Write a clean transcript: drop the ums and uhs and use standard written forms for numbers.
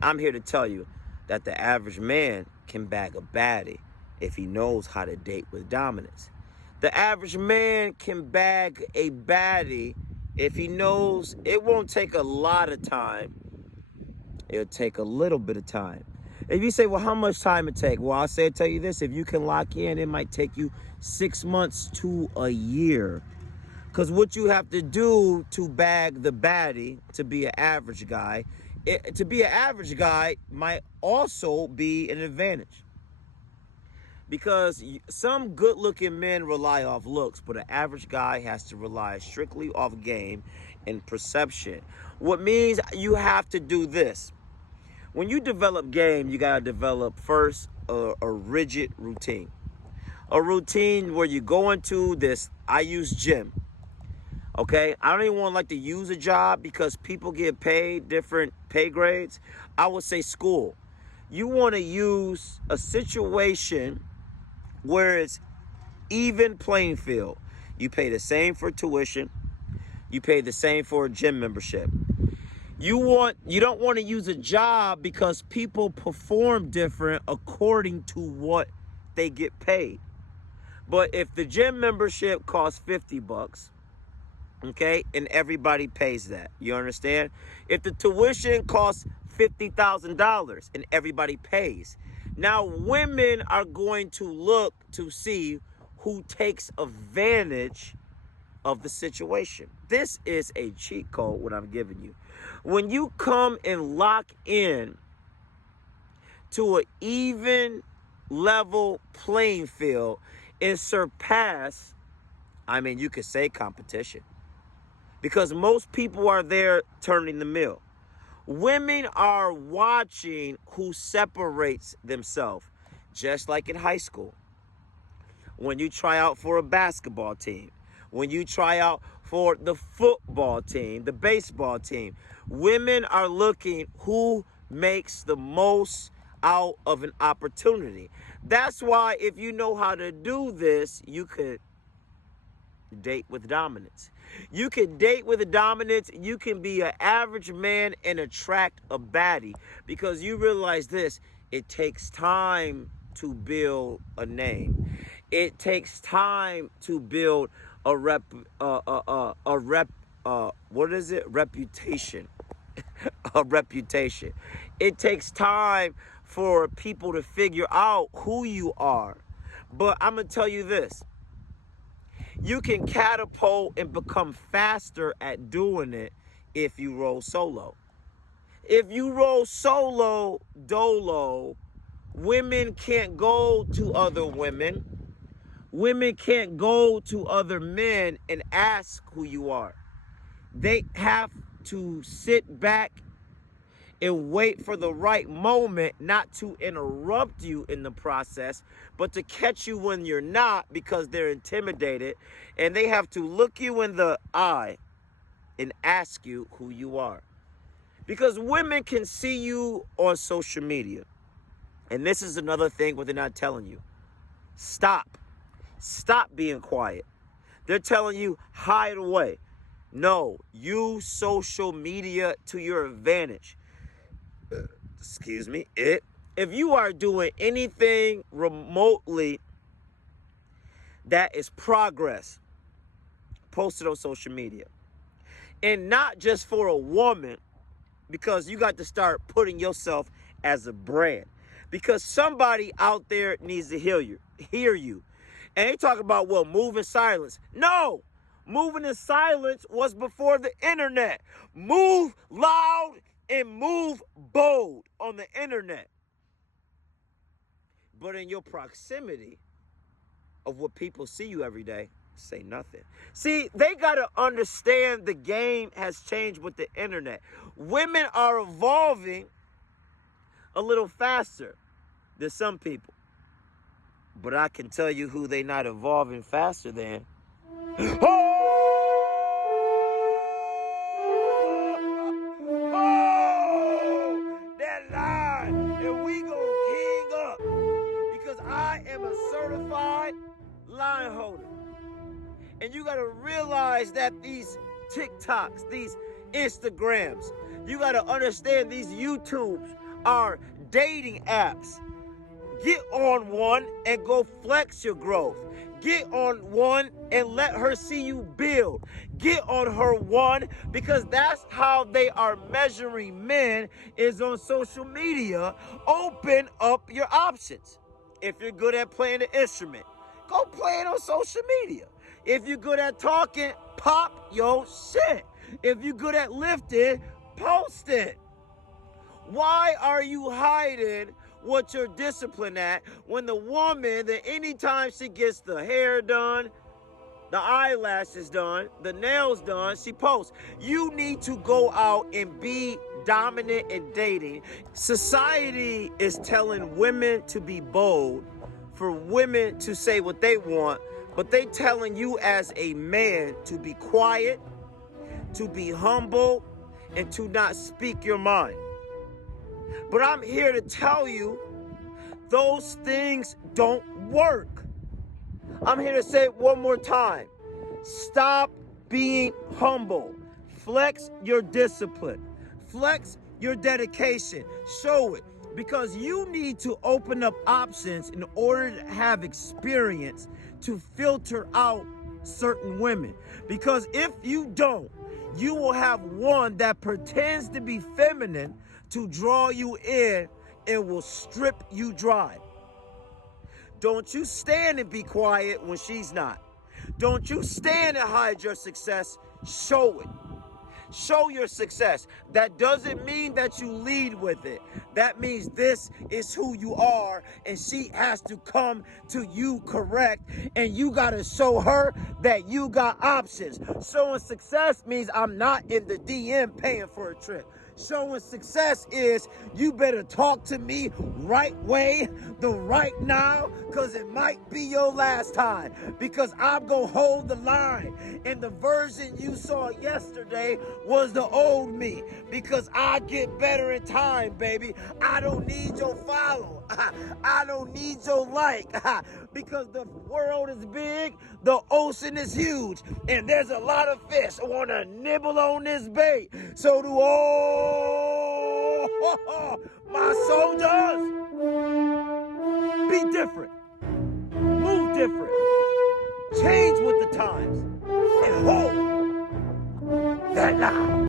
I'm here to tell you that the average man can bag a baddie if he knows how to date with dominance. The average man can bag a baddie if he knows it won't take a lot of time. It'll take a little bit of time. If you say, well, how much time it take? Well, tell you this, if you can lock in, it might take you 6 months to a year. Because what you have to do to bag the baddie, to be an average guy, to be an average guy might also be an advantage. Because some good-looking men rely off looks, but an average guy has to rely strictly off game and perception. What means you have to do this. When you develop game, you got to develop first a rigid routine. A routine where you go into this, I use gym. Okay, I don't even want to use a job because people get paid different pay grades. I would say school. You want to use a situation where it's even playing field. You pay the same for tuition. You pay the same for a gym membership. You don't want to use a job because people perform different according to what they get paid. But if the gym membership costs $50, okay, and everybody pays that. You understand? If the tuition costs $50,000 and everybody pays. Now, women are going to look to see who takes advantage of the situation. This is a cheat code, what I'm giving you. When you come and lock in to an even level playing field and surpass, you could say competition. Because most people are there turning the mill. Women are watching who separates themselves, just like in high school. When you try out for a basketball team, when you try out for the football team, the baseball team, women are looking who makes the most out of an opportunity. That's why if you know how to do this, you could date with dominance. You can date with a dominance. You can be an average man and attract a baddie because you realize this. It takes time to build a name. It takes time to build a reputation. A reputation. It takes time for people to figure out who you are. But I'm going to tell you this. You can catapult and become faster at doing it if you roll solo. If you roll solo, dolo, women can't go to other women. Women can't go to other men and ask who you are. They have to sit back and wait for the right moment, not to interrupt you in the process, but to catch you when you're not because they're intimidated, and they have to look you in the eye and ask you who you are. Because women can see you on social media. And this is another thing what they're not telling you. Stop. Stop being quiet. They're telling you hide away. No, use social media to your advantage. Excuse me. If you are doing anything remotely that is progress, post it on social media. And not just for a woman, because you got to start putting yourself as a brand. Because somebody out there needs to hear you. And they talk about, well, move in silence. No, moving in silence was before the internet. Move loud and move bold on the internet. But in your proximity of what people see you every day, say nothing. See, they got to understand the game has changed with the internet. Women are evolving a little faster than some people. But I can tell you who they not evolving faster than. That line, and we gonna king up because I am a certified line holder. And you gotta realize that these TikToks, these Instagrams, You got to understand these YouTubes are dating apps. Get on one and go flex your growth. Get on one and let her see you build. Get on her one, because that's how they are measuring men, is on social media. Open up your options. If you're good at playing the instrument, go play it on social media. If you're good at talking, pop your shit. If you're good at lifting, post it. Why are you hiding what you're disciplined at when the woman, that anytime she gets the hair done, the eyelashes done, the nails done, she posts? You need to go out and be dominant in dating. Society is telling women to be bold, for women to say what they want, but they telling you as a man to be quiet, to be humble, and to not speak your mind. But I'm here to tell you, those things don't work. I'm here to say it one more time. Stop being humble. Flex your discipline. Flex your dedication. Show it. Because you need to open up options in order to have experience to filter out certain women. Because if you don't, you will have one that pretends to be feminine to draw you in and will strip you dry. Don't you stand and be quiet when she's not. Don't you stand and hide your success. Show it. Show your success. That doesn't mean that you lead with it. That means this is who you are, and she has to come to you correct, and you got to show her that you got options. Showing success means I'm not in the DM paying for a trip. Showing success is you better talk to me right way, the right now, because it might be your last time, because I'm going to hold the line. And the version you saw yesterday was the old me, because I get better in time, baby. I don't need your follow. I don't need your like, because the world is big, the ocean is huge, and there's a lot of fish want to nibble on this bait. So do all my soldiers. Be different. Move different. Change with the times. And hold that line.